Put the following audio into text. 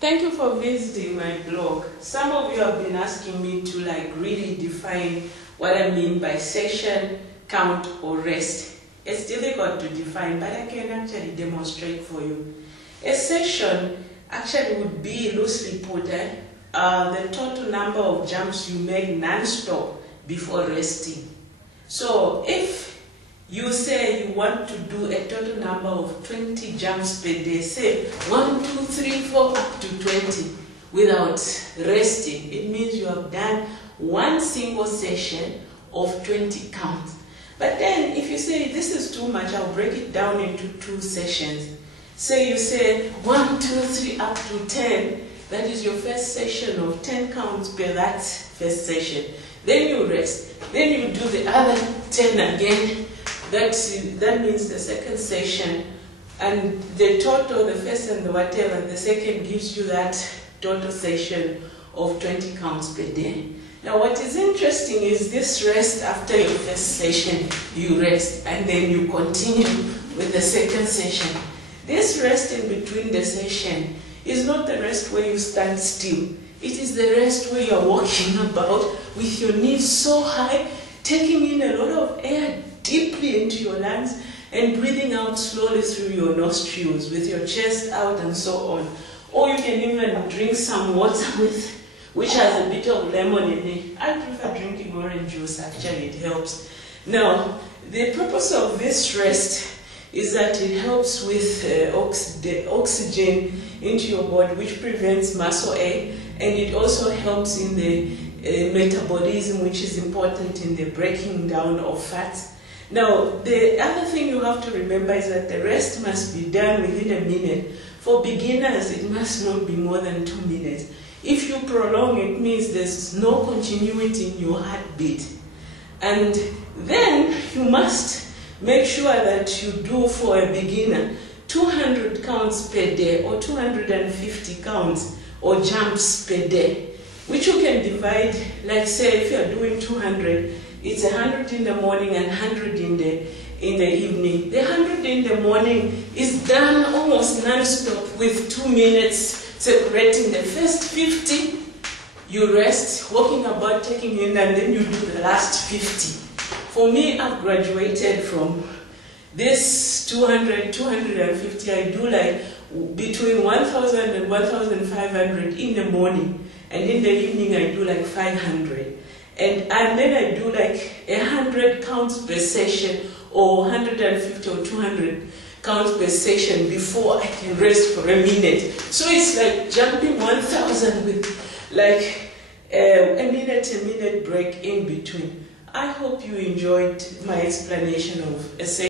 Thank you for visiting my blog. Some of you have been asking me to really define what I mean by session, count, or rest. It's difficult to define, but I can actually demonstrate for you. A session actually would be, loosely put, the total number of jumps you make non-stop before resting. So if you say you want to do a total number of 20 jumps per day, say 1, 2, 3, 4, up to 20 without resting, it means you have done one single session of 20 counts. But then if you say this is too much, I'll break it down into 2 sessions. Say you say 1, 2, 3, up to 10. That is your first session of 10 counts per that first session. Then you rest. Then you do the other 10 again. That means the second session, and the total, the first and the whatever, the second gives you that total session of 20 counts per day. Now what is interesting is this rest after your first session, you rest, and then you continue with the second session. This rest in between the session is not the rest where you stand still. It is the rest where you are walking about with your knees so high, taking in a lot of air deeply into your lungs and breathing out slowly through your nostrils with your chest out and so on. Or you can even drink some water which has a bit of lemon in it. I prefer drinking orange juice, actually, it helps. Now, the purpose of this rest is that it helps with the oxygen into your body, which prevents muscle ache, and it also helps in the metabolism, which is important in the breaking down of fats. Now, the other thing you have to remember is that the rest must be done within a minute. For beginners, it must not be more than 2 minutes. If you prolong, it means there's no continuity in your heartbeat. And then you must make sure that you do, for a beginner, 200 counts per day or 250 counts or jumps per day, which you can divide, like say if you're doing 200, it's 100 in the morning and 100 in the evening. The 100 in the morning is done almost non-stop with 2 minutes separating the first 50. You rest, walking about, taking in, and then you do the last 50. For me, I've graduated from this 200, 250. I do between 1,000 and 1,500 in the morning, and in the evening I do 500. And then I do 100 counts per session, or 150 or 200 counts per session before I can rest for a minute. So it's like jumping 1,000 with a minute break in between. I hope you enjoyed my explanation of a session.